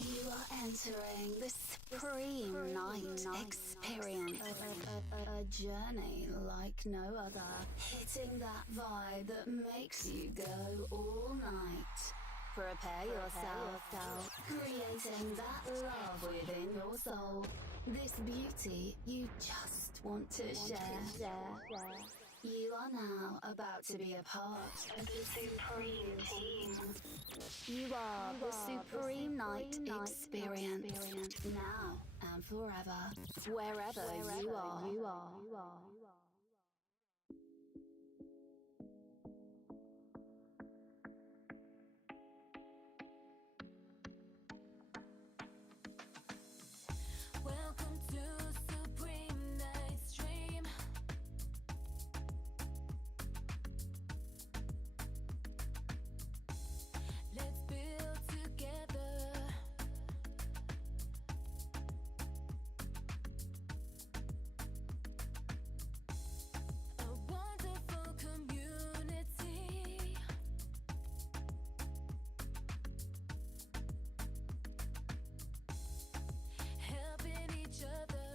You are entering the Supreme Night Experience. A journey like no other. Hitting that vibe that makes you go all night. Prepare yourself. Creating that love within your soul. This beauty you just want to share. You are now about to be a part of the Supreme Team. You are the Supreme Night Experience. Now and forever, wherever you are. Welcome to Supreme Night Stream. Let's build together. A wonderful community. Helping each other.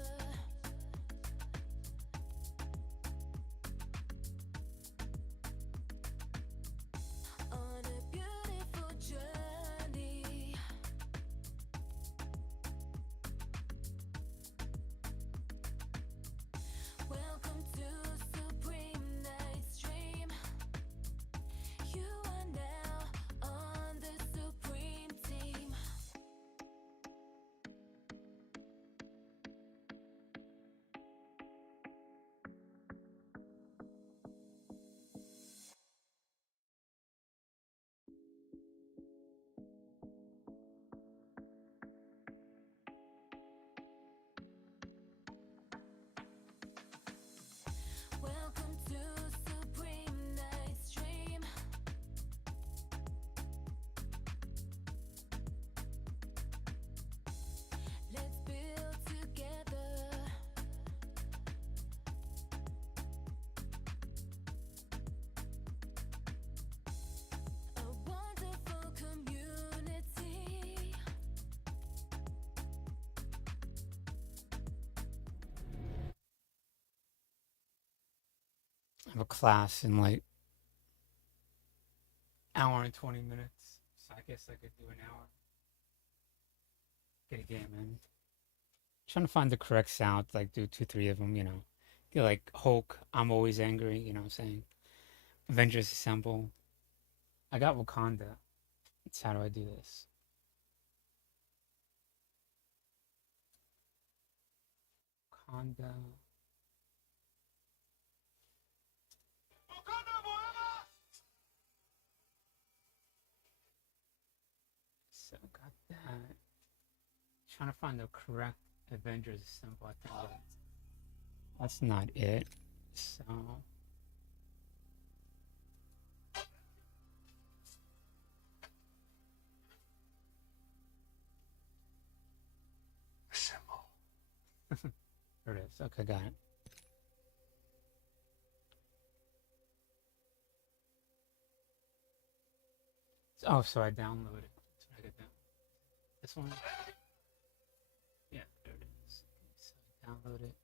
On a beautiful journey. Welcome to Supreme Night Stream. You are now on the Supreme Team. Welcome to Supreme Night Stream. Let's build together. A wonderful community. I have a class in like hour and 20 minutes, so I guess I could do an hour. Get a game in. Trying to find the correct sound, like do 2, 3 of them, Get like Hulk, I'm always angry, you know what I'm saying? Avengers Assemble. I got Wakanda. It's how do I do this? Wakanda. So got that. Trying to find the correct Avengers Assemble. I think that's not it. So Assemble. there it is. Okay, got it. Oh, so I downloaded it. That's what I got down. This one? Yeah, there it is. Okay, so I download it.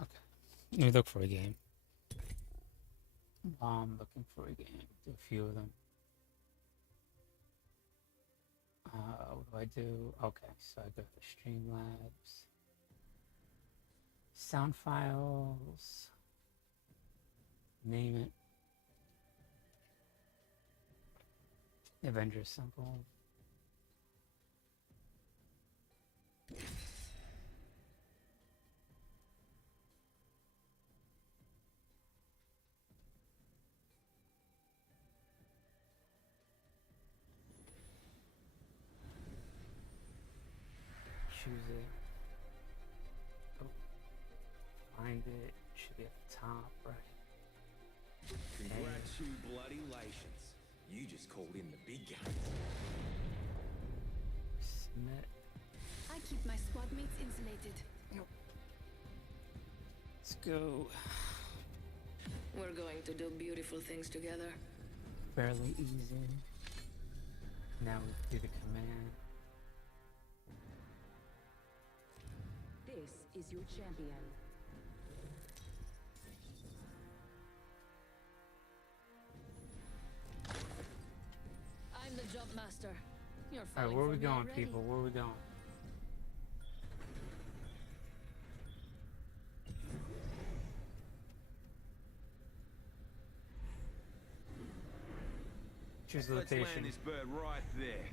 Okay. Let me look for a game. I'm looking for a game. Do a few of them. What do I do? Okay, so I go to Streamlabs. Sound files. Name it. Avengers Simple. Choose it. Oh, find it. Should be at the top, right? Congratulations. You just called in the big guns. Submit. my squad mates insulated. Let's go. We're going to do beautiful things together. Fairly easy. Now we do the command. This is your champion. I'm the jump master. You're All falling right, where are for we me going, already. people? Where are we going? Choose Let's land location. this bird right there.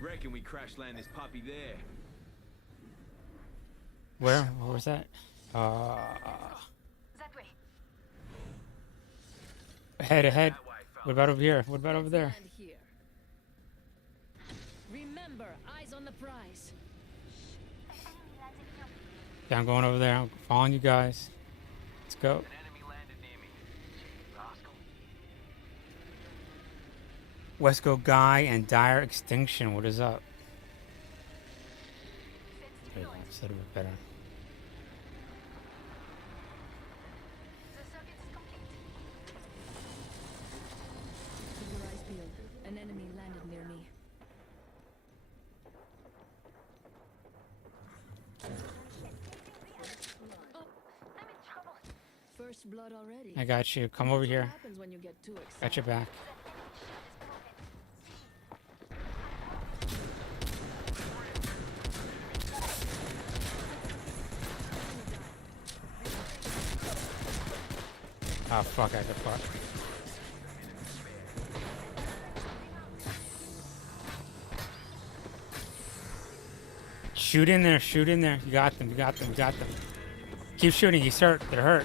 Reckon we crash land this puppy there. Where? Where was that? That way. Ahead, ahead. That way, fella. What about over here? What about over there? Land here. Remember, eyes on the prize. Yeah, I'm going over there. I'm following you guys. Let's go. An enemy landed near me. Cheeky rascal. Wesco Guy and Dire Extinction. What is up? There you go. It's a little bit better. The circuit is complete. Keep your eyes peeled. An enemy landed near me. I'm in trouble. First blood already. I got you. Come over What here. happens when you get too excited? Got your back. Ah, fuck, I got fucked. Shoot in there, shoot in there. You got them, you got them, you got them. Keep shooting, he's hurt, they're hurt.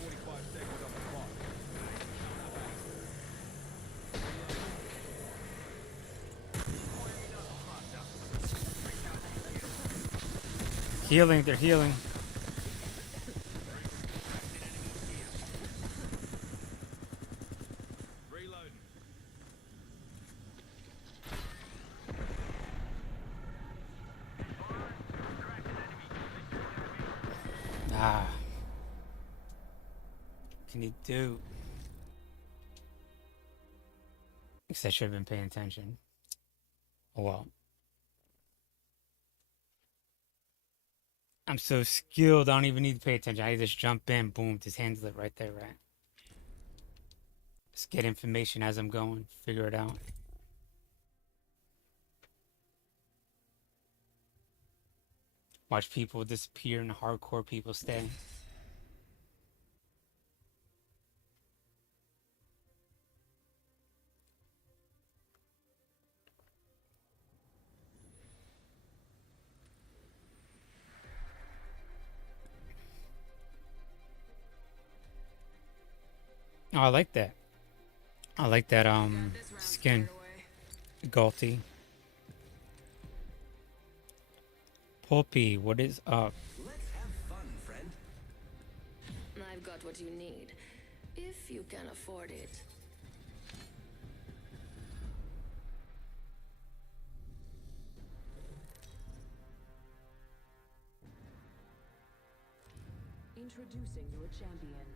45 seconds on the clock. Healing, they're healing. Reloading. Ah. What can you do? Guess I should have been paying attention. Oh well. I'm so skilled, I don't even need to pay attention. I just jump in, boom, just handle it right there, right? Just get information as I'm going, figure it out. Watch people disappear and hardcore people stay. Oh, I like that. I like that This round skin. squared away. Galty. Pulpy, what is up? Let's have fun, friend. I've got what you need, if you can afford it. Introducing your champion.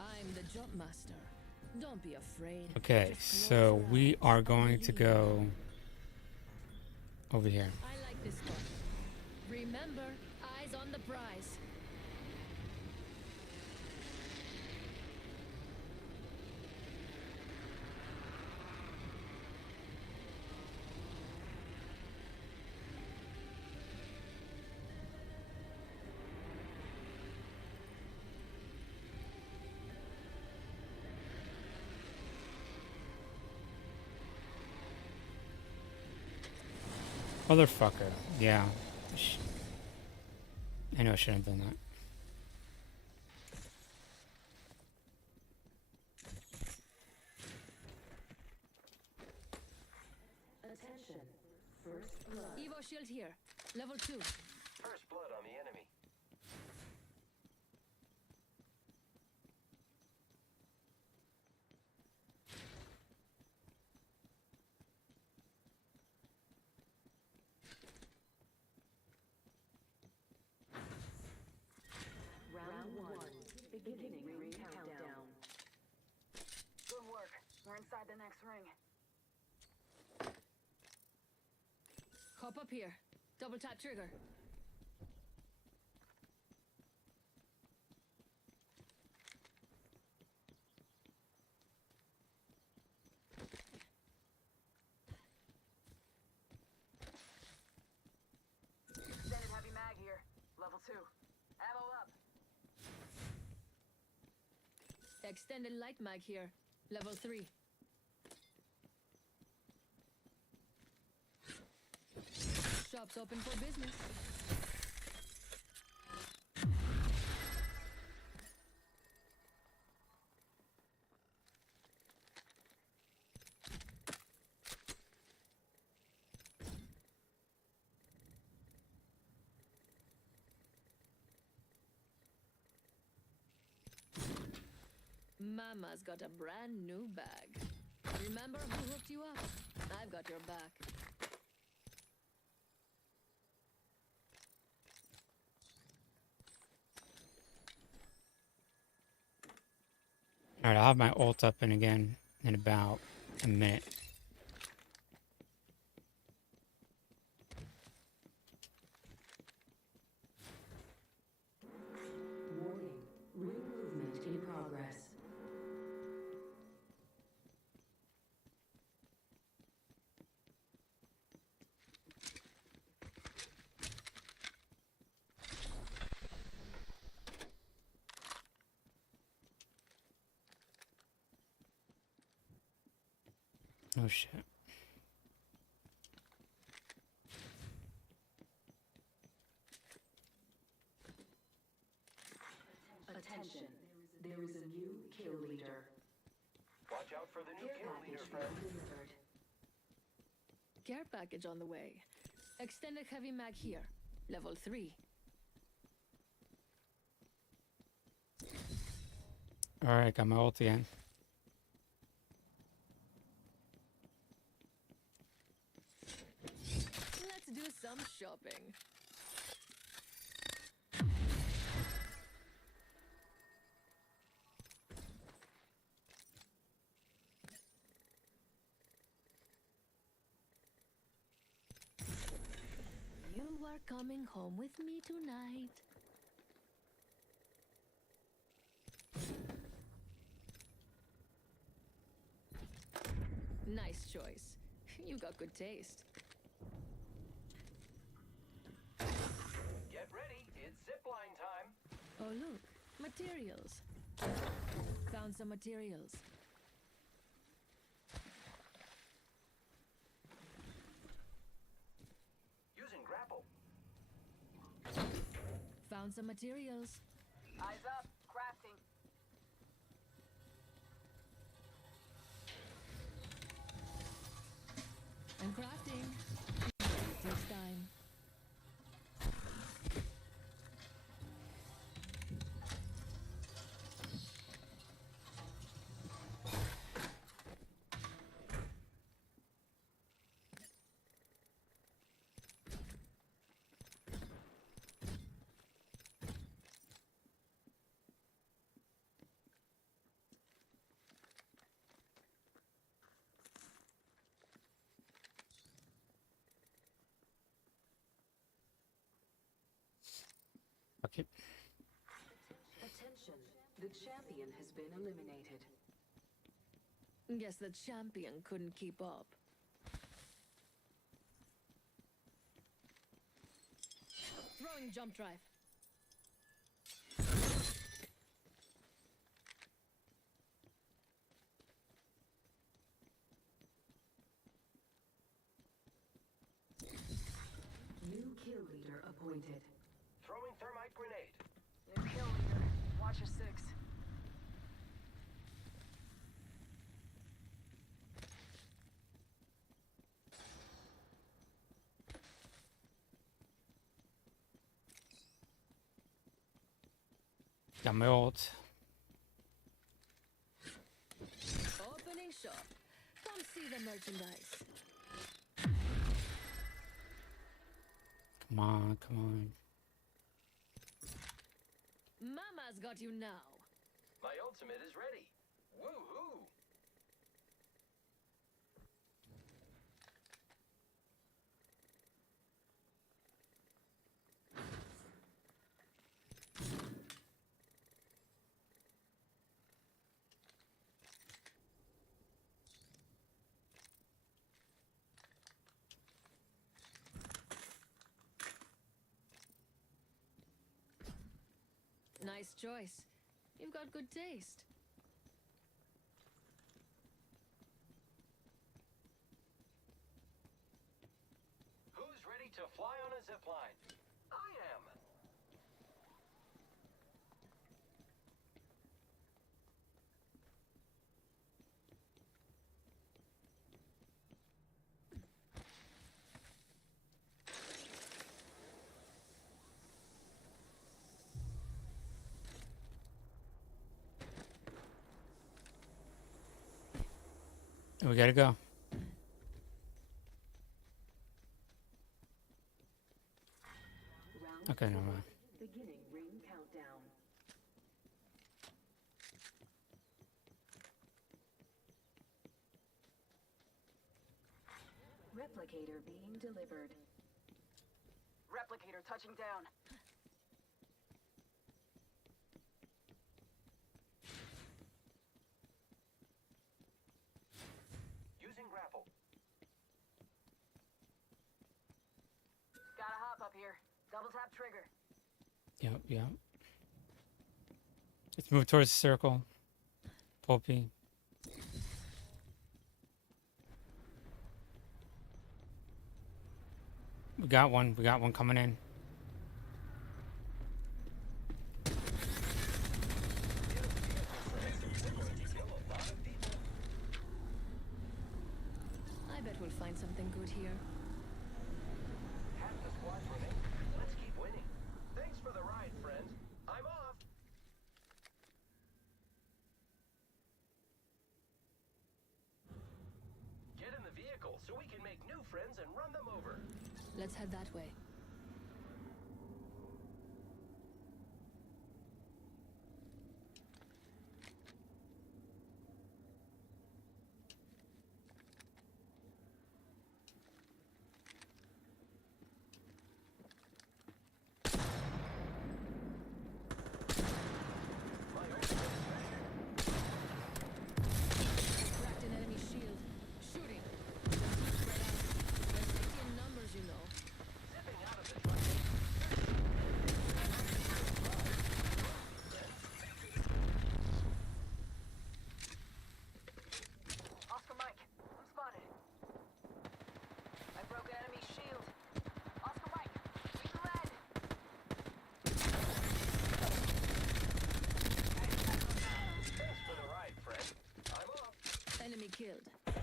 I'm the jump master. Don't be afraid. Okay, Just close so your we eyes are and going to leave. go over here. I like this one. Remember, eyes on the prize. Motherfucker. Yeah. I know I shouldn't have done that. Attention. First blood. Evo shield here. Level 2. First blood on the enemy. Round 1. Beginning ring countdown. Good work. We're inside the next ring. Hop up here. Double tap trigger. Extended heavy mag here. Level 2. Ammo up. Extended light mag here. Level 3. Shops open for business. Mama's got a brand new bag. Remember who hooked you up? I've got your back. Alright, I'll have my ult up and again in about a minute. Warning. Ring movement in progress. Oh shit. Attention. There is a new kill leader. Watch out for the new Care kill leader, package friend. being delivered. Care package on the way. Extended heavy mag here. Level 3. Alright, got my ult again. Let's do some shopping. You are coming home with me tonight. Nice choice. You got good taste. Get ready, it's zipline time. Oh, look. Materials. Found some materials. Using grapple. Found some materials. Eyes up. Crafting. And crafting. It takes time. Okay. Attention. The champion has been eliminated. Guess the champion couldn't keep up. Throwing jump drive. New kill leader appointed. Throwing thermite grenade. New kill leader. Watch your 6. Got my ult. Opening shop. Come see the merchandise. Come on, come on. Mama's got you now. My ultimate is ready. Woohoo! Nice choice. You've got good taste. Who's ready to fly on a zipline? I am. We gotta go. Round Okay, never 4. mind. Beginning ring countdown. Replicator being delivered. Replicator touching down. Using grapple. Gotta hop up here. Double tap trigger. Yep, yep. Let's move towards the circle. Pulpy. We got one. We got one coming in. I bet we'll find something good here. Half the squad's remaining. Let's keep winning. Thanks for the ride, friend. I'm off. Get in the vehicle so we can make new friends and run them over. Let's head that way. Cracked an enemy shield. Shooting. Spread out. There's plenty in numbers, you know. Zipping out of the truck. Oscar Mike, I'm spotted. I broke an enemy shield. Oscar Mike, we red. Thanks for the ride, friend. I'm off. Enemy killed. I'm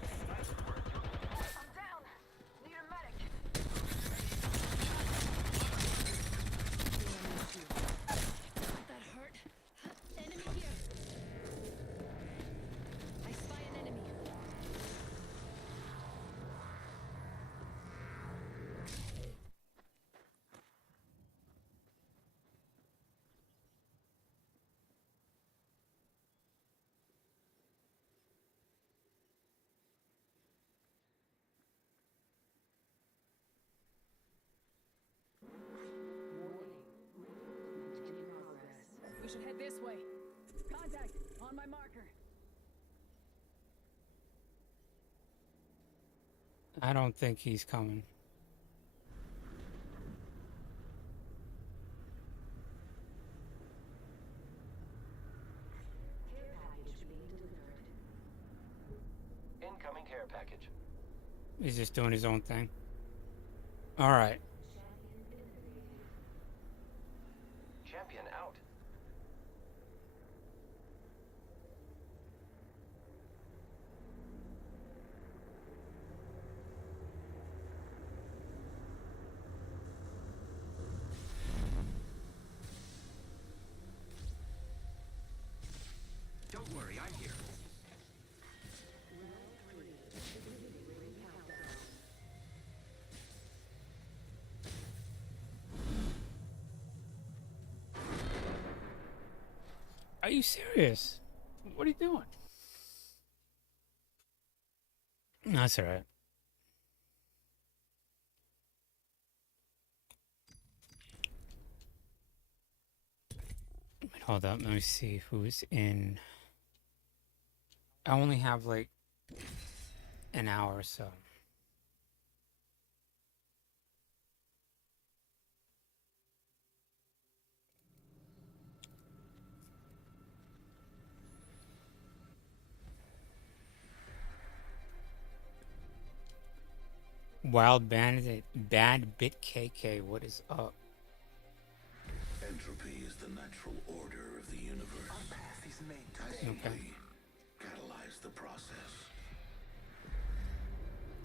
down. Need a medic. That hurt. Enemy here. I spy an enemy. We should head this way. Contact on my marker. I don't think he's coming. Care package being delivered. Incoming care package. He's just doing his own thing. All right. Champion eliminated. Champion out. Are you serious? What are you doing? No, that's alright. Hold up, let me see who's in. I only have like an hour or so. Wild Bandit, Bad Bit KK, what is up? Entropy is the natural order of the universe. Our path is made to Okay. We catalyze the process.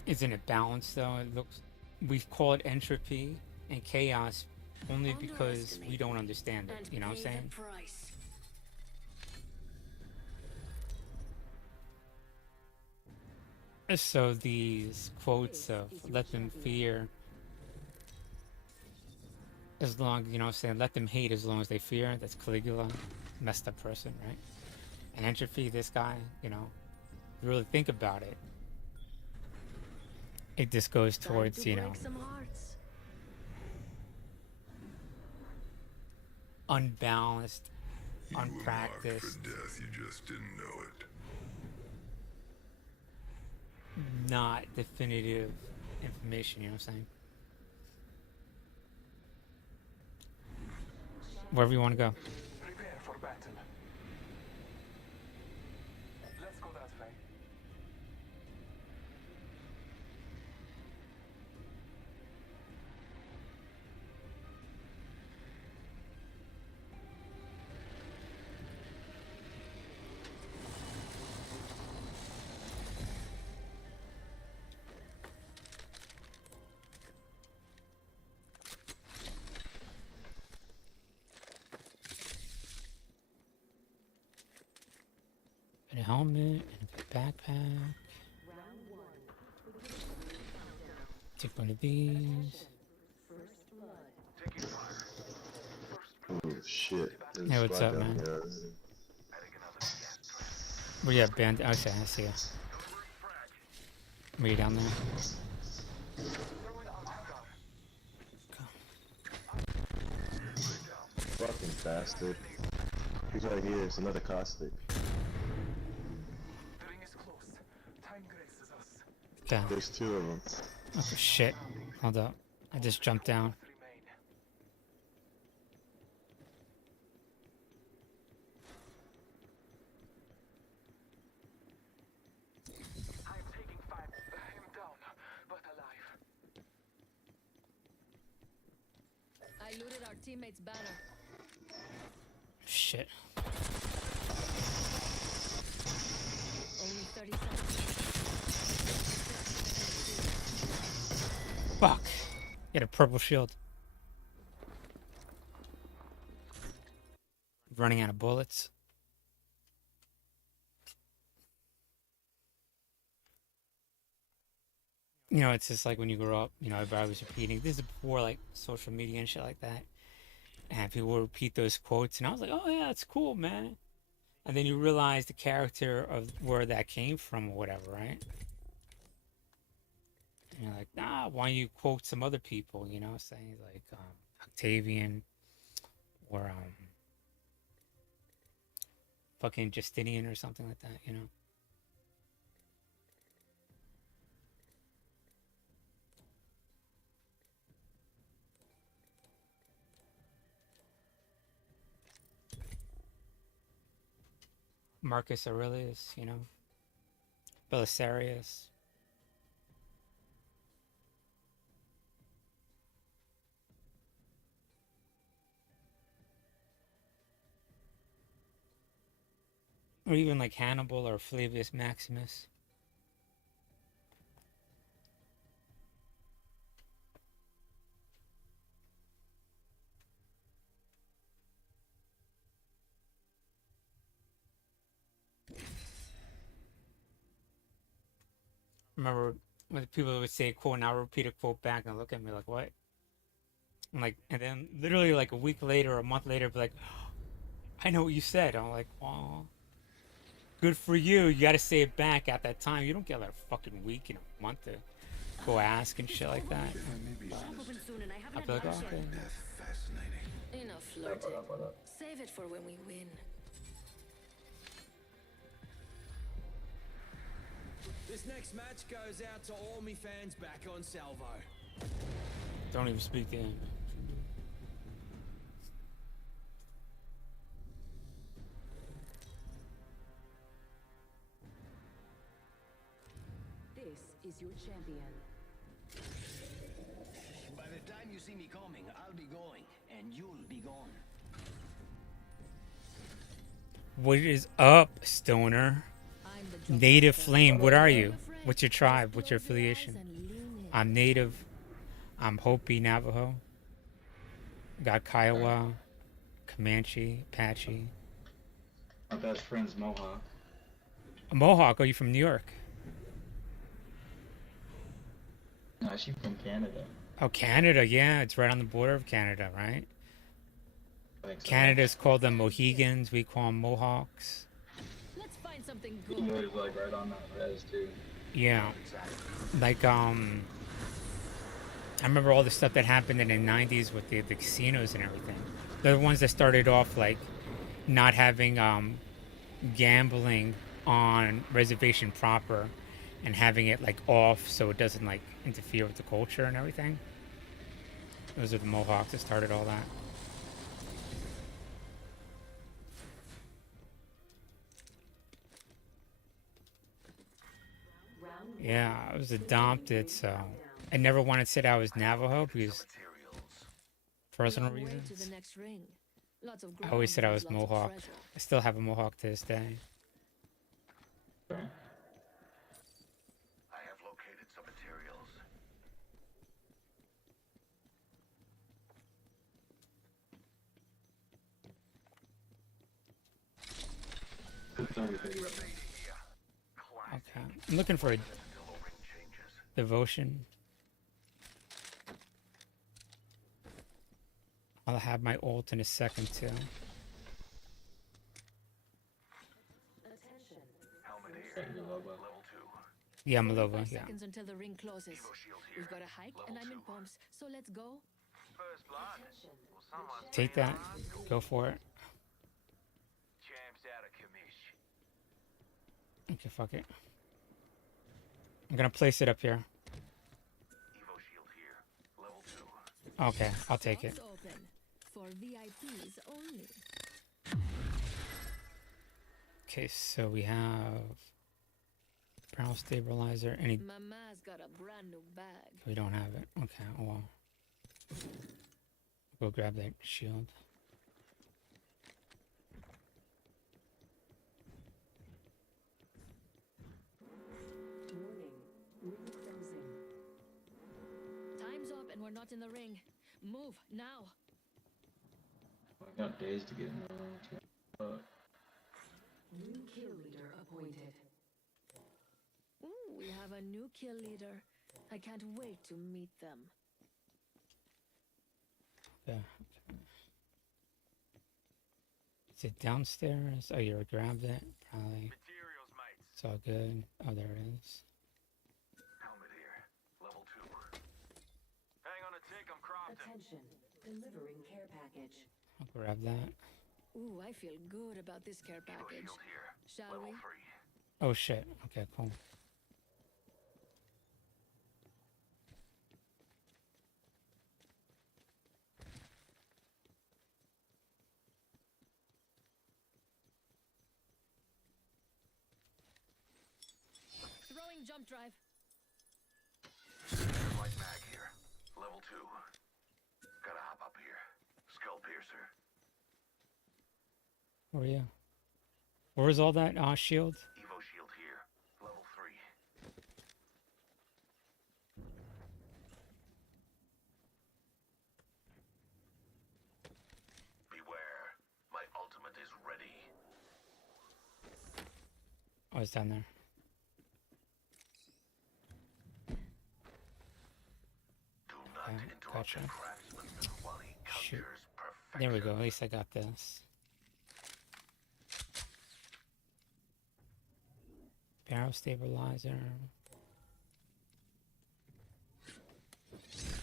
Isn't it balanced though? It looks. We call it entropy and chaos only because we don't understand it. And You know what I'm pay the saying? price. So these quotes of "let them fear," as long you know, what I'm saying "let them hate as long as they fear." That's Caligula, messed up person, right? And entropy, this guy, you know, you really think about it. It just goes Time towards, to you know, break some hearts. unbalanced, You were marked unpracticed, for death, you just didn't know it. not definitive information. You know what I'm saying? Wherever you want to go. prepare for battle. Let's go that way. And a helmet and a backpack. Take one of these. Oh shit. There's Hey, a what's spot up, down man? here. Where you at, Band? Okay, I see you. Were you down there? Fucking bastard. He's right here. It's another caustic. The ring is close. Time graces us. Okay. There's two of them. Oh shit. Hold up. I just jumped down. Remain. I'm taking five. I'm down, but alive. I looted our teammate's banner. Shit. Only 30 seconds. Fuck. Get a purple shield. Running out of bullets. You know, it's just like when you grow up, you know, everybody was repeating. This is before like social media and shit like that. And people would repeat those quotes, and I was like, oh yeah, that's cool, man. And then you realize the character of where that came from or whatever, right? And you're like, nah, why don't you quote some other people, you know, saying like Octavian or fucking Justinian or something like that, you know? Marcus Aurelius, you know? Belisarius. Or even like Hannibal or Flavius Maximus. Remember when people would say a quote and I'll repeat a quote back and look at me like, what? I'm like, and then literally like a week later or a month later, be like, I I know what you said. I'm like, oh, good for you. You got to say it back at that time. You don't get like a fucking week, you know, month to go ask and shit like that. I'd be like, oh, okay. Enough flirting. Save it for when we win. This next match goes out to all me fans back on Salvo. Don't even speak to him. This is your champion. By the time you see me coming, I'll be going, and you'll be gone. What is up, Stoner? Native Flame, what are you? What's your tribe? What's your affiliation? I'm Native. I'm Hopi Navajo. Got Kiowa, Comanche, Apache. My best friend's Mohawk. A Mohawk? Are you from New York? No, she's from Canada. Oh, Canada, yeah. It's right on the border of Canada, right? I think so. Canada's called them Mohegans. We call them Mohawks. Let's find something He good. was like right on that res too. Yeah. Like, I remember all the stuff that happened in the 90s with the casinos and everything. They're the ones that started off, like, not having gambling on reservation proper and having it, like, off so it doesn't, like, interfere with the culture and everything. Those are the Mohawks that started all that. Yeah, I was adopted, so I never wanted to say I was Navajo because personal Long way to reasons. the next ring. Lots of I always said I ground, was lots of Mohawk. treasure. I still have a Mohawk to this day. I have located some materials. Okay, I'm looking for a devotion. I'll have my ult in a second too. Yeah, I'm a Loba, 45 yeah. seconds until the ring closes. We've got a hike and I'm in pumps, so let's go. First blood. Will someone Take that. Go for it. Champs out of commish. Okay, fuck it. I'm gonna place it up here. Evo shield here. Level 2. Okay, I'll take it. Doors open for VIPs only. Okay, so we have Brow Stabilizer. Any? Mama's got a brand new bag. We don't have it. Okay, oh well. Go grab that shield. Warning. Ring closing. Time's up and we're not in the ring. Move now. I got days to get in the room too. New kill leader appointed. Ooh, we have a new kill leader. I can't wait to meet them. Yeah. Is it downstairs? Oh, you already grabbed it? Probably. Materials, mates. It's all good. Oh, there it is. Helmet here. Level 2. Hang on a tick, I'm crafting. Attention. Delivering care package. I'll grab that. Ooh, I feel good about this care package. Shield here. Shall Level we? 3. Oh shit. Okay, cool. Throwing jump drive. Light mag here. Level 2. Gotta hop up here. Skull piercer. Where are you? Where's all that shield? Evo shield here. Level 3. Beware. My ultimate is ready. Oh, it's down there. Do not Okay, interrupt gotcha. the craftsman while he Shoot. conjures perfection. There we go. At least I got this. barrel stabilizer.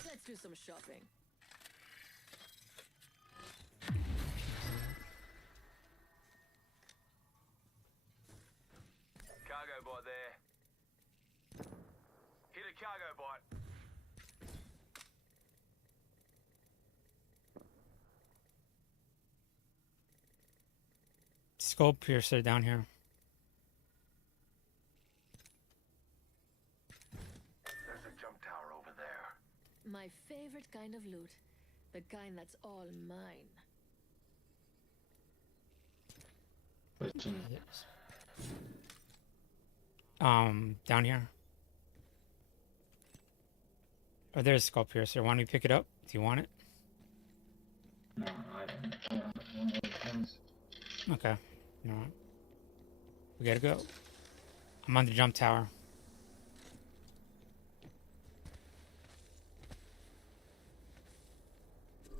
Let's do some shopping. Cargo bot there. Hit a cargo bot. Skull piercer down here. There's a jump tower over there. My favorite kind of loot. The kind that's all mine. Down here. Oh, there's skull piercer. Why don't you pick it up? Do you want it? No, I don't. Okay. All right. We gotta go. I'm on the jump tower.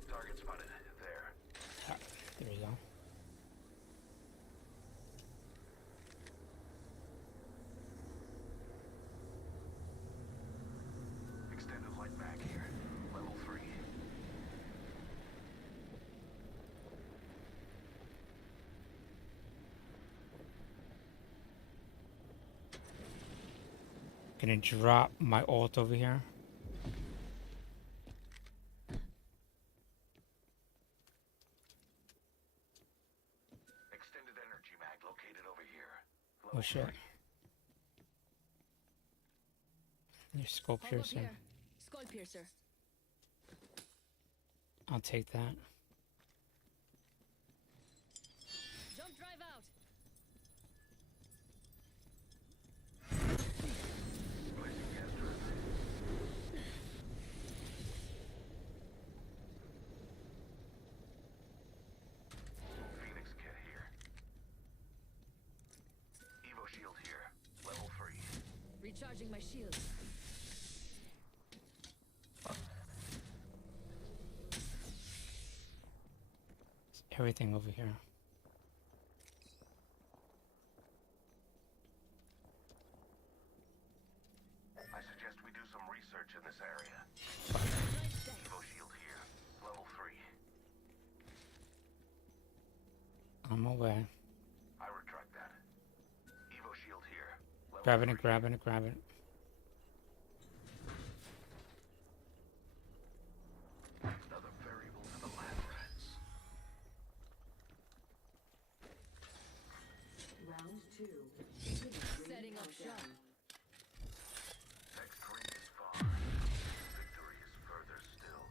Target spotted. There. There we go. Extended light mag here. Level 3. Gonna drop my ult over here. Extended energy mag located over here. Oh shit. There's skull Hold up piercer. here. Skull piercer. I'll take that. Jump drive out. Placing gas trap. Phoenix kit here. Evo shield here. Level 3. Recharging my shield. Everything over here. I suggest we do some research in this area. Evo shield here. Level 3. On my way. I retract that. Evo shield here. Level Grabbing it, 3. grabbing it, grabbing it. Another variable to the lab rats. Round 2. Setting up shop. Next ring is far. Victory is further still.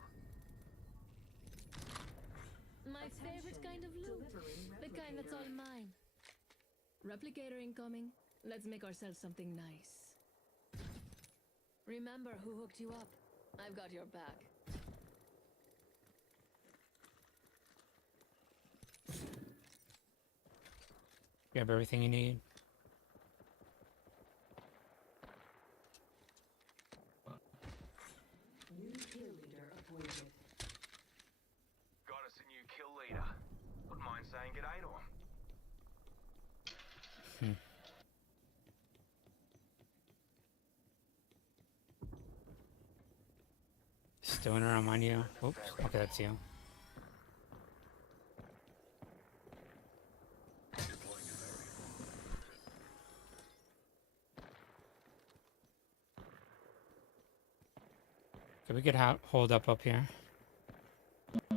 My favorite kind of loot. The kind that's all mine. Replicator incoming. Let's make ourselves something nice. Remember who hooked you up. I've got your back. Grab everything you need. New kill leader appointed. Got us a new kill leader. Wouldn't mind saying g'day to him. Stoner, I'm on you. Oops. Okay, that's you. Okay, we could hold up here.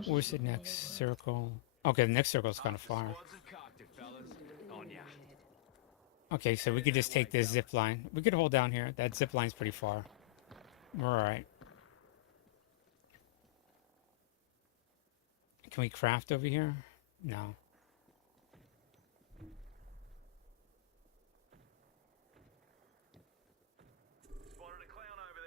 Where's the next circle? Okay, the next circle's kind of far. Okay, so we could just take this zip line. We could hold down here. That zip line's pretty far. We're alright. Can we craft over here? No. Spotted a clown over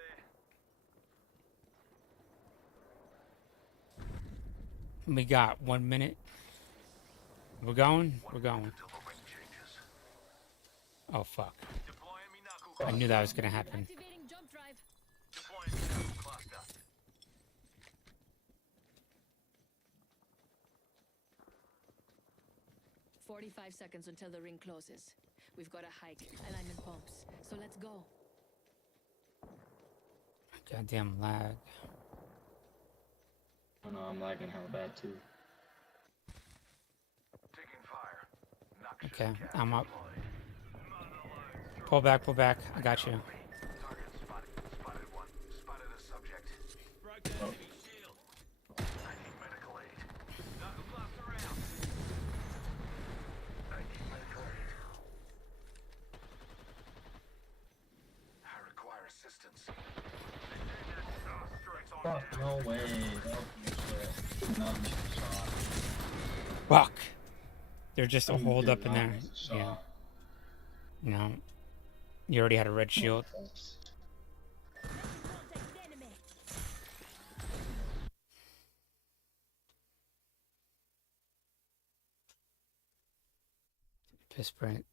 there. We got 1 minute. We're going? We're going. Until the ring changes. Oh, fuck. Deploying me knuckle I knew that was gonna happen. Activating jump drive. Deploying me knuckle cluster. 45 seconds until the ring closes. We've got a hike, alignment pumps. So let's go. Goddamn lag. Oh no, I'm lagging hella bad too. Taking fire. Noxious Okay, gas I'm up. deployed. Pull back, pull back. I got you. Target spotted. Spotted one. Spotted a subject. Oh. Shield. I need medical aid. Knuckle cluster around. I need medical aid. I require assistance. Strikes on Fuck, down. no way. That was shit. Not a shot. Fuck. They're just a You hold did up in not there. miss a shot. Yeah. No. You already had a red shield. Piss break.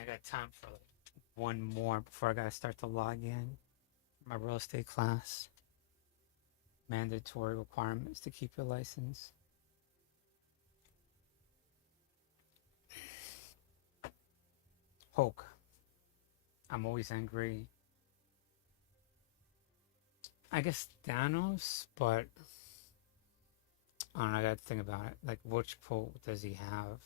I got time for like one more before I gotta start to log in. My real estate class. Mandatory requirements to keep your license. Hulk. I'm always angry. I guess Thanos, but I don't know, I gotta think about it. Like, which pull does he have?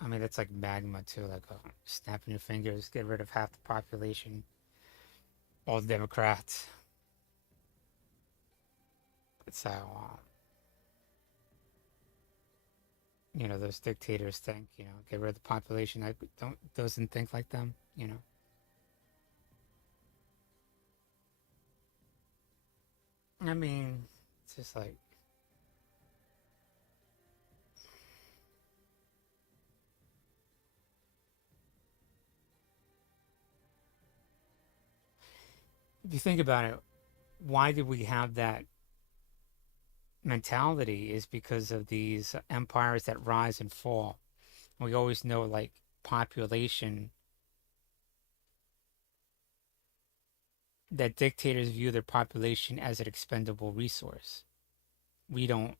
I mean, it's like magma too, like snapping your fingers, get rid of half the population. All Democrats. It's how, those dictators think, get rid of the population that doesn't think like them, I mean, it's just like, if you think about it, why did we have that mentality is because of these empires that rise and fall. We always know, like, population, that dictators view their population as an expendable resource. We don't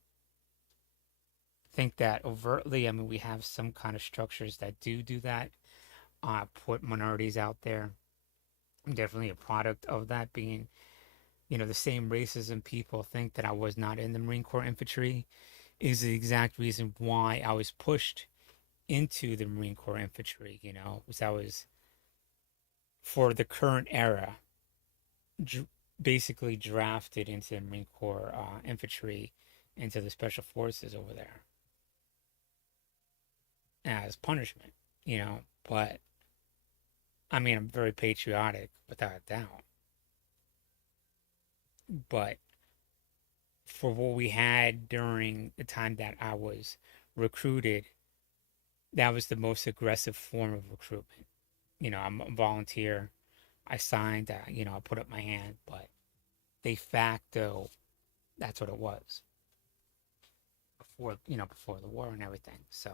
think that overtly. I mean, we have some kind of structures that do that, put minorities out there. I'm definitely a product of that being, the same racism people think that I was not in the Marine Corps infantry is the exact reason why I was pushed into the Marine Corps infantry, was I was, for the current era, basically drafted into the Marine Corps infantry, into the special forces over there as punishment, but I mean, I'm very patriotic without a doubt. But for what we had during the time that I was recruited, that was the most aggressive form of recruitment. I'm a volunteer. I signed, I put up my hand, but de facto, that's what it was before the war and everything. So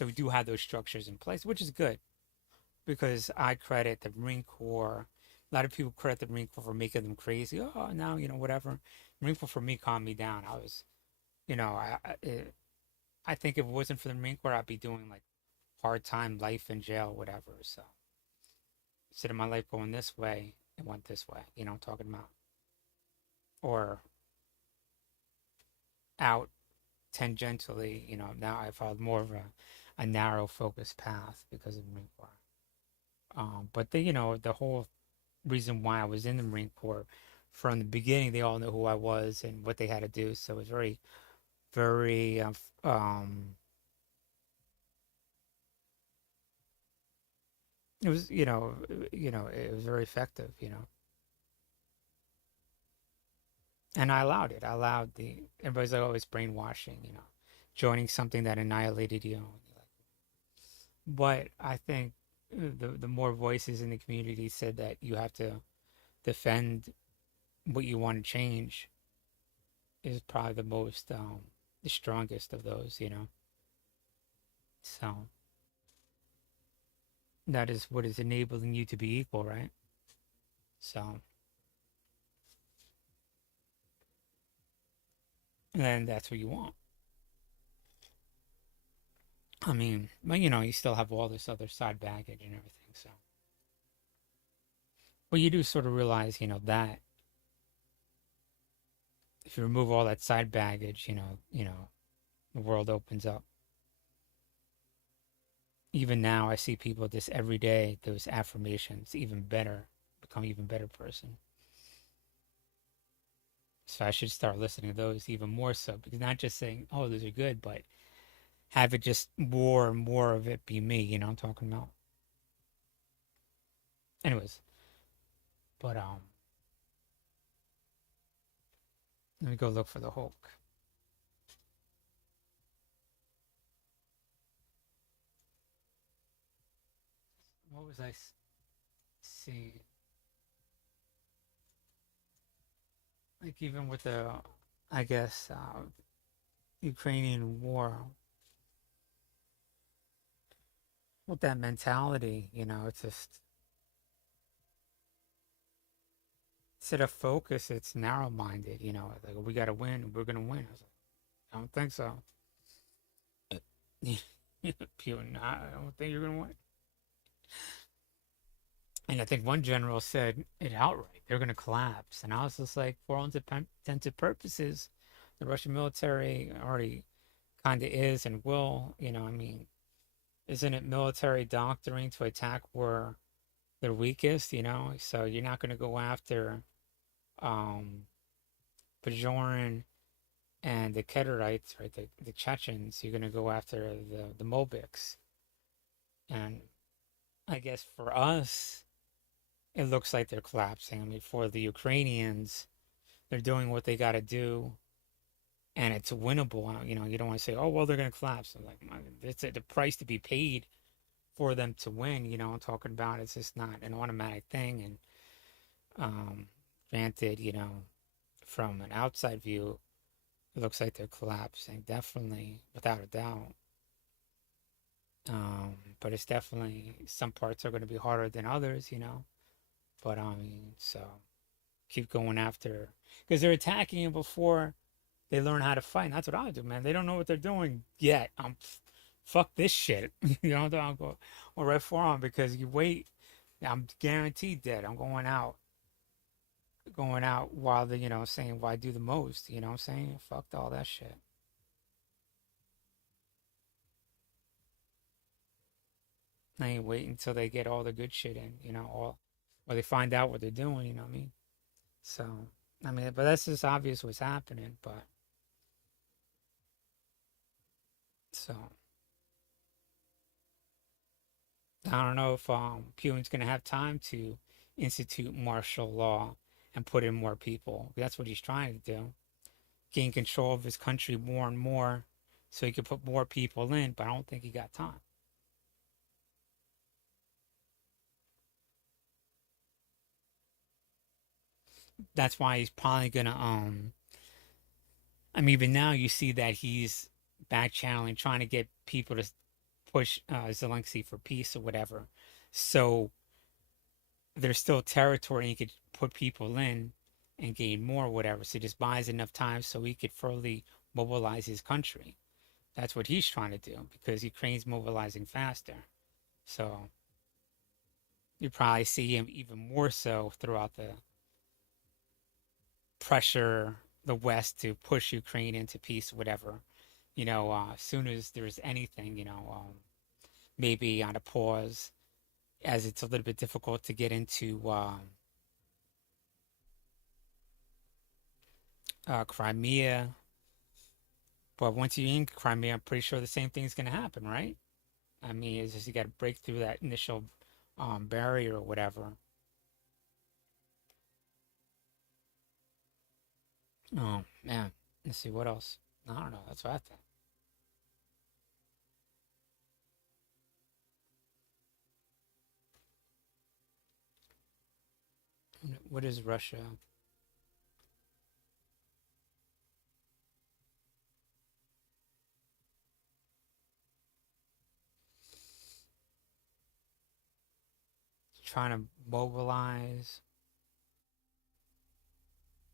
we do have those structures in place, which is good, because I credit the Marine Corps. A lot of people credit the Marine Corps for making them crazy. Oh, now, whatever. Marine Corps for me calmed me down. I was, I think if it wasn't for the Marine Corps, I'd be doing like part-time life in jail, whatever. So instead of my life going this way, it went this way. You know what I'm talking about? Or out tangentially, you know, now I followed more of a narrow focused path because of the Marine Corps. But you know, the whole reason why I was in the Marine Corps from the beginning, they all knew who I was and what they had to do. So it was very, very, it was, it was very effective, you know. And I allowed it. I allowed everybody's like, oh, it's brainwashing, you know, joining something that annihilated you. But I think the more voices in the community said that you have to defend what you want to change is probably the strongest of those, you know. So that is what is enabling you to be equal, right? So, and that's what you want. I mean, but you know, you still have all this other side baggage and everything, so. But you do sort of realize, you know, that if you remove all that side baggage, the world opens up. Even now, I see people just every day, those affirmations, even better, become even better person. So I should start listening to those even more so, because not just saying, oh, those are good, but have it just more and more of it be me, you know what I'm talking about? Anyways, but let me go look for the Hulk. What was I seeing? Like even with the, I guess, Ukrainian war, with that mentality, you know, it's just, instead of focus, it's narrow-minded, you know, like, we got to win, we're going to win. I was like, I don't think so. Putin, I don't think you're going to win. And I think one general said it outright, they're going to collapse. And I was just like, for all intents and purposes, the Russian military already kind of is and will, you know, I mean, isn't it military doctrine to attack where they're weakest, you know? So you're not going to go after Bajoran and the Kedarites, right? The Chechens. You're going to go after the Molbiks. And I guess for us, it looks like they're collapsing. I mean, for the Ukrainians, they're doing what they got to do, and it's winnable. You know, you don't want to say, oh, well, they're going to collapse. I'm like, it's the price to be paid for them to win, you know, I'm talking about. It's just not an automatic thing. And granted, you know, from an outside view, it looks like they're collapsing, definitely, without a doubt. But it's definitely, some parts are going to be harder than others, you know. But I mean, so keep going after, because they're attacking you before they learn how to fight. And that's what I do, man. They don't know what they're doing yet. Fuck this shit. You know, I'll go right for them, because you wait, I'm guaranteed dead. I'm going out while the, you know, saying, why do the most, you know what I'm saying? Fuck all that shit. I ain't waiting until they get all the good shit in, you know, or they find out what they're doing, you know what I mean? So, I mean, but that's just obvious what's happening, but, so, I don't know if Putin's going to have time to institute martial law and put in more people. That's what he's trying to do. Gain control of his country more and more so he could put more people in, but I don't think he got time. That's why he's probably going to, I mean, even now you see that he's back channeling, trying to get people to push Zelensky for peace or whatever. So there's still territory, and he could put people in and gain more, whatever. So he just buys enough time so he could fully mobilize his country. That's what he's trying to do because Ukraine's mobilizing faster. So you probably see him even more so throughout the pressure the West to push Ukraine into peace, whatever. As soon as there's anything, maybe on a pause, as it's a little bit difficult to get into Crimea. But once you're in Crimea, I'm pretty sure the same thing's going to happen, right? I mean, it's just you got to break through that initial barrier or whatever. Oh, man. Let's see, what else? I don't know. That's what I think. What is Russia? Trying to mobilize.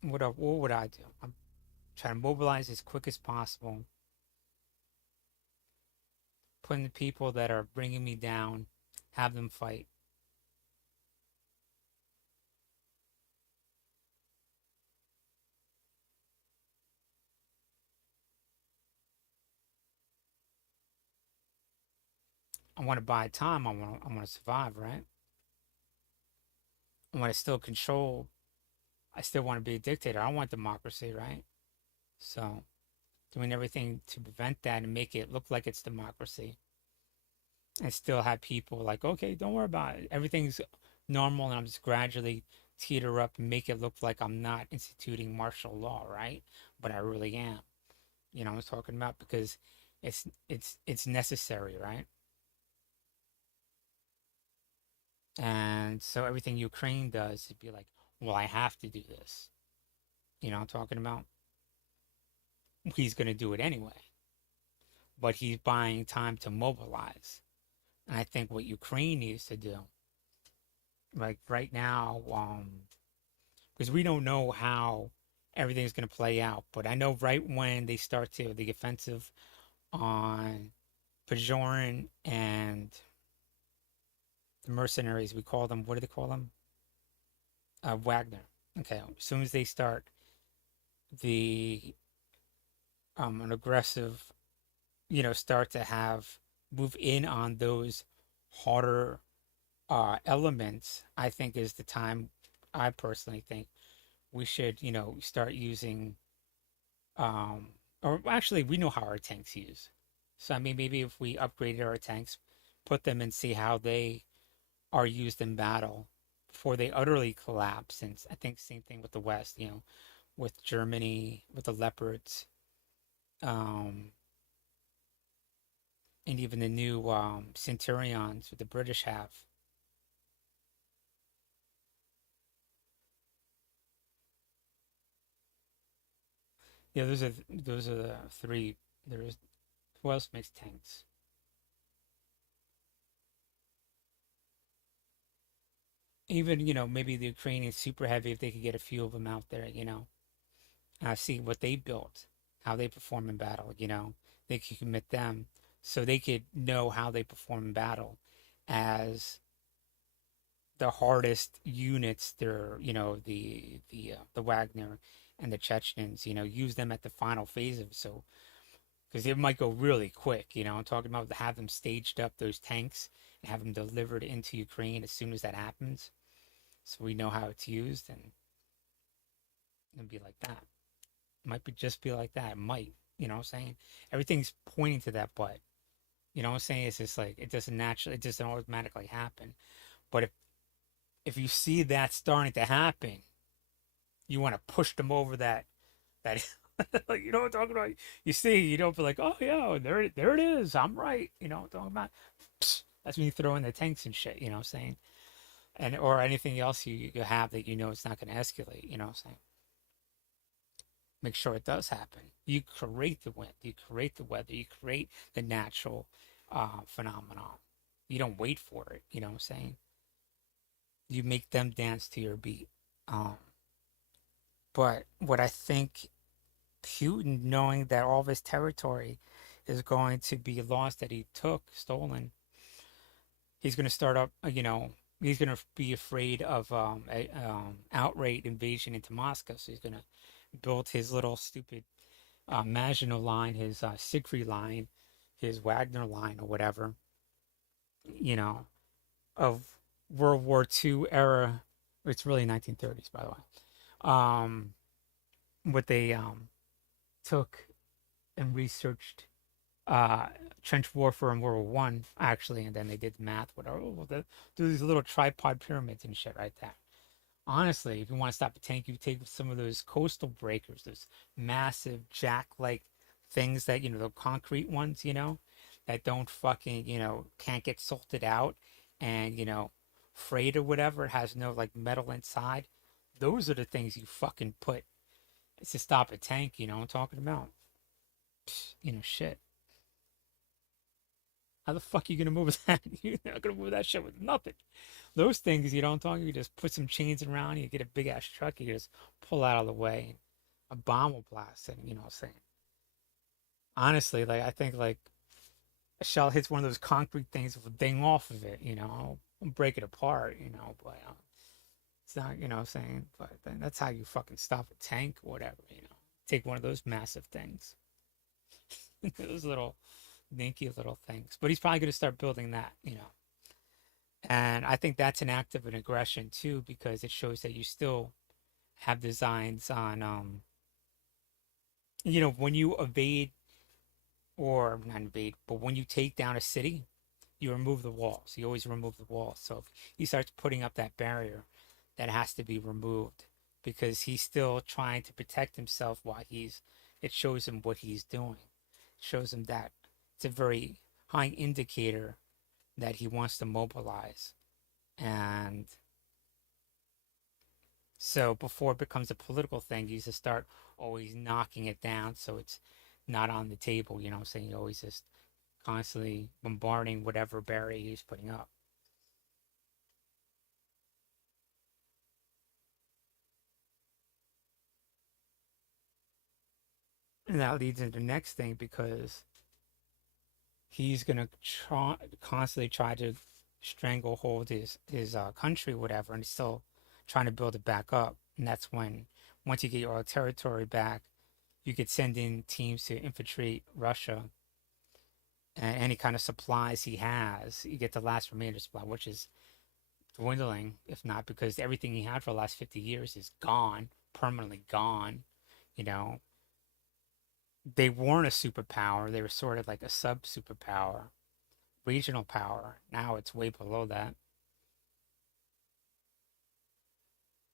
What would I do? I'm trying to mobilize as quick as possible. Putting the people that are bringing me down, have them fight. I want to buy time. I want to survive, right? I want to still control. I still want to be a dictator. I want democracy, right? So, doing everything to prevent that and make it look like it's democracy. And still have people like, okay, don't worry about it. Everything's normal, and I'm just gradually teeter up and make it look like I'm not instituting martial law, right? But I really am. I was talking about because it's necessary, right? And so everything Ukraine does is be like, well, I have to do this. I'm talking about? He's going to do it anyway. But he's buying time to mobilize. And I think what Ukraine needs to do, like right now, because we don't know how everything's going to play out, but I know right when they start the offensive on Bajoran and the mercenaries, we call them, what do they call them? Wagner. Okay, as soon as they start the an aggressive, start to move in on those harder elements, I think is the time. I personally think we should, start using, or actually, we know how our tanks use. So I mean, maybe if we upgraded our tanks, put them and see how they are used in battle before they utterly collapse. And I think same thing with the West, with Germany, with the Leopards, and even the new Centurions that the British have. Yeah, those are the three. Who else makes tanks? Even, maybe the Ukrainians super heavy, if they could get a few of them out there, see what they built, how they perform in battle, they could commit them so they could know how they perform in battle as the hardest units. They're, the Wagner and the Chechens, use them at the final phase of, so, because it might go really quick, I'm talking about to have them staged up, those tanks, and have them delivered into Ukraine as soon as that happens. So we know how it's used, and it'll be like that. It might just be like that. It might, what I'm saying? Everything's pointing to that, but, what I'm saying? It's just like, it doesn't automatically happen. But if you see that starting to happen, you want to push them over that, like, what I'm talking about? You see, you don't be like, oh yeah, there it is. I'm right. What I'm talking about? Psst, that's when you throw in the tanks and shit, what I'm saying? And or anything else you have that it's not going to escalate, what I'm saying? Make sure it does happen. You create the wind, you create the weather, you create the natural phenomenon. You don't wait for it, what I'm saying? You make them dance to your beat. But what I think Putin, knowing that all of his territory is going to be lost that he took, stolen. He's going to start up, he's going to be afraid of a outright invasion into Moscow. So he's going to build his little stupid Maginot line, his Siegfried line, his Wagner line, or whatever, of World War II era. It's really 1930s, by the way. What they took and researched trench warfare in World War One, actually, and then they did math, whatever. Do these little tripod pyramids and shit right there. Honestly, if you want to stop a tank, you take some of those coastal breakers, those massive jack-like things that, the concrete ones, that don't fucking, can't get salted out and, frayed or whatever. It has no, like, metal inside. Those are the things you fucking put to stop a tank, what I'm talking about. Shit. How the fuck are you gonna move that? You're not gonna move that shit with nothing. Those things, you just put some chains around, you get a big ass truck, you just pull out of the way, and a bomb will blast it, what I'm saying? Honestly, like, I think, like, a shell hits one of those concrete things with a ding off of it, I'll break it apart, but it's not, what I'm saying? But then that's how you fucking stop a tank or whatever, Take one of those massive things. Those little dinky little things. But he's probably going to start building that, And I think that's an act of an aggression too, because it shows that you still have designs on, when you evade, or not invade, but when you take down a city, you remove the walls. You always remove the walls. So if he starts putting up that barrier, that has to be removed, because he's still trying to protect himself while it shows him what he's doing. It shows him that it's a very high indicator that he wants to mobilize. And so before it becomes a political thing, you just start always knocking it down so it's not on the table, what I'm saying? You're always just constantly bombarding whatever barrier he's putting up. And that leads into the next thing, because he's going to constantly try to stranglehold his country, whatever, and he's still trying to build it back up. And that's when, once you get your territory back, you could send in teams to infiltrate Russia. And any kind of supplies he has, you get the last remainder supply, which is dwindling, if not, because everything he had for the last 50 years is gone, permanently gone, They weren't a superpower. They were sort of like a sub-superpower, regional power. Now it's way below that.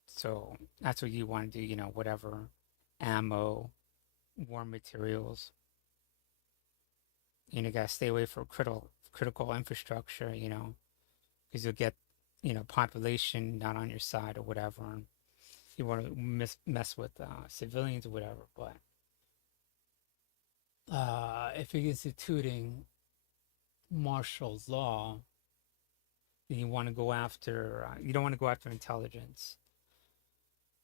So that's what you want to do, whatever, ammo, war materials. You gotta stay away from critical infrastructure, because you'll get, population not on your side or whatever. And you want to mess with civilians or whatever, but if you're instituting martial law, then you want to go after, you don't want to go after intelligence.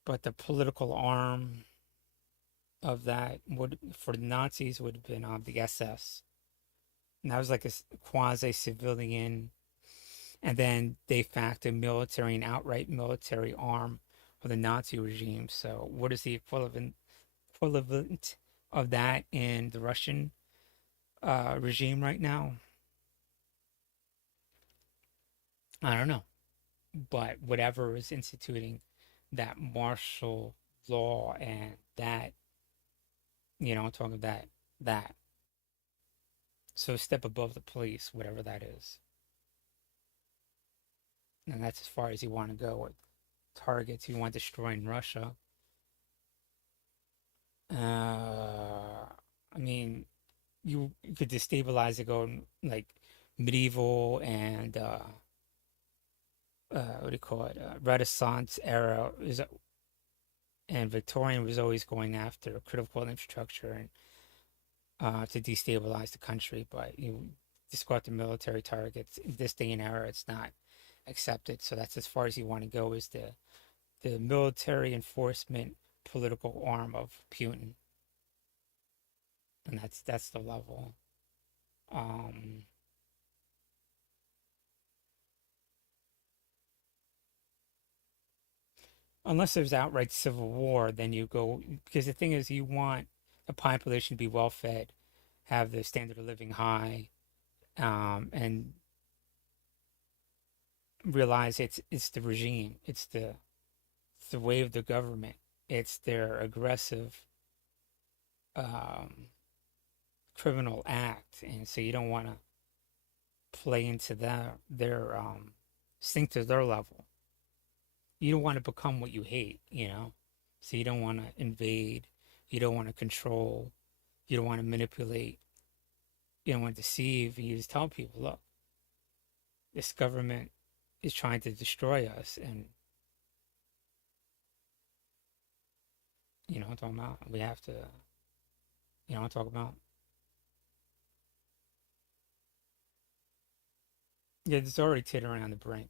But the political arm of that for the Nazis would have been the SS. And that was like a quasi-civilian, and then de facto military and outright military arm of the Nazi regime. So what is the equivalent of that in the Russian regime right now? I don't know. But whatever is instituting that martial law and that, I'm talking about that. So a step above the police, whatever that is. And that's as far as you want to go with targets you want destroying Russia. I mean, you could destabilize it going like medieval and what do you call it? Renaissance era and Victorian was always going after critical infrastructure and to destabilize the country. But you just go after military targets. In this day and era, it's not accepted. So that's as far as you want to go, is the military enforcement political arm of Putin. And that's the level. Um, unless there's outright civil war, then you go, because the thing is, you want the population to be well fed, have the standard of living high, and realize it's the regime, it's the way of the government, it's their aggressive criminal act, and so you don't want to play into their sink to their level. You don't want to become what you hate, you know? So you don't want to invade, you don't want to control, you don't want to manipulate, you don't want to deceive. You just tell people, look, this government is trying to destroy us, and you know what I'm talking about? We have to, you know what I'm talking about? Yeah, it's already teetering on the brink.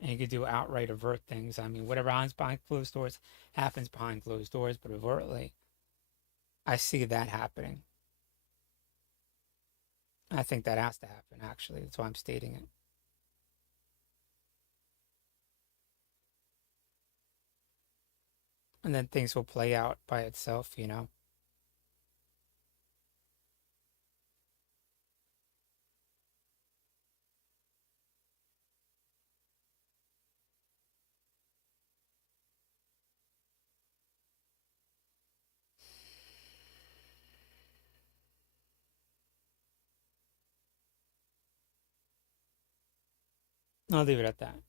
And you could do outright avert things. I mean, whatever happens behind closed doors happens behind closed doors, but overtly, I see that happening. I think that has to happen, actually. That's why I'm stating it. And then things will play out by itself, you know? I'll leave it at that.